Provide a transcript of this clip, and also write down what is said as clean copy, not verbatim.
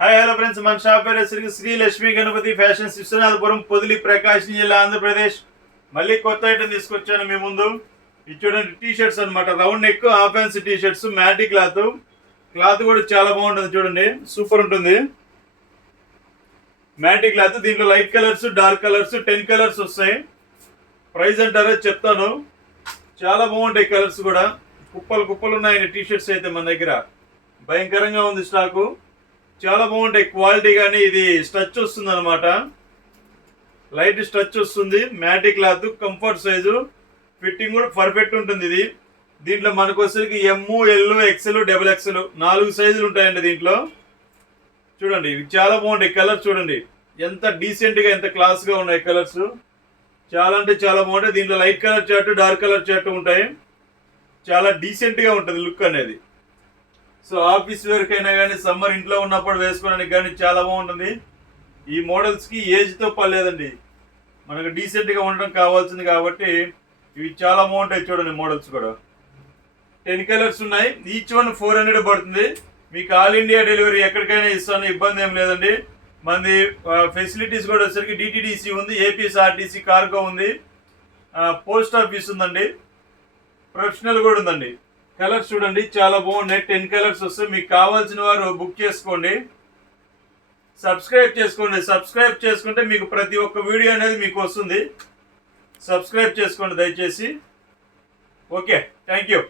Hi hello friends, మన shop పేరు Shri Lakshmi Ganapati fashions, Viswanathapuram, Podili, ప్రకాశం జిల్లా, ఆంధ్రప్రదేశ్. మళ్ళీ కొత్త ఐటమ్ తీసుకొచ్చాను మీ ముందు. ఇది చూడండి, టీ షర్ట్స్ అనమాట. Round neck half hands T shirts, matty cloth. Cloth కూడా చాలా బాగుంటుంది, చూడండి సూపర్ ఉంటుంది. మ్యాటి క్లాత్, దీంట్లో light colours, dark colours 10 colours వస్తాయి. ప్రైస్ అంటారా చెప్తాను. చాలా బాగుంటాయి కలర్స్ కూడా. కుప్పలు కుప్పలు ఉన్నాయి టీ షర్ట్స్ అయితే మన దగ్గర. భయంకరంగా ఉంది స్టాకు. చాలా బాగుంటాయి క్వాలిటీ. కానీ ఇది స్ట్రచ్ వస్తుంది అనమాట, లైట్ స్ట్రచ్ వస్తుంది. మ్యాటి క్లాత్, కంఫర్ట్ సైజు, ఫిట్టింగ్ కూడా పర్ఫెక్ట్ ఉంటుంది. ఇది దీంట్లో మనకు వచ్చేసరికి ఎమ్, ఎల్, ఎక్సెల్, డబుల్ ఎక్సెల్ 4 సైజులు ఉంటాయండి దీంట్లో. చూడండి ఇవి చాలా బాగుంటాయి. కలర్స్ చూడండి ఎంత డీసెంట్గా, ఎంత క్లాస్గా ఉన్నాయి కలర్స్. చాలా అంటే చాలా బాగుంటాయి. దీంట్లో light colour chart, dark colour chart ఉంటాయి. చాలా డీసెంట్గా ఉంటుంది లుక్ అనేది. సో ఆఫీస్ వేర్కి అయినా కానీ, సమ్మర్ ఇంట్లో ఉన్నప్పుడు వేసుకోవడానికి కానీ చాలా బాగుంటుంది. ఈ మోడల్స్కి ఏజ్తో పర్లేదండి, మనకు డీసెంట్గా ఉండడం కావాల్సింది కాబట్టి ఇవి చాలా బాగుంటాయి. చూడండి మోడల్స్ కూడా 10 కలర్స్ ఉన్నాయి. ఈచ్ వన్ 400 పడుతుంది. మీకు ఆల్ ఇండియా డెలివరీ ఎక్కడికైనా ఇస్తాను, ఇబ్బంది ఏం లేదండి. మనది ఫెసిలిటీస్ కూడా వచ్చేసరికి డిటిడిసి ఉంది, ఏపీఎస్ఆర్టీసీ కార్గో ఉంది, పోస్ట్ ఆఫీస్ ఉందండి, ప్రొఫెషనల్ కూడా ఉందండి. కలర్స్ చూడండి చాలా బాగున్నాయి. 10 కలర్స్ వస్తాయి. మీకు కావాల్సిన వారు బుక్ చేసుకోండి. సబ్స్క్రైబ్ చేసుకోండి. సబ్స్క్రైబ్ చేసుకుంటే మీకు ప్రతి ఒక్క వీడియో అనేది మీకు వస్తుంది. సబ్స్క్రైబ్ చేసుకోండి దయచేసి. Okay, thank you.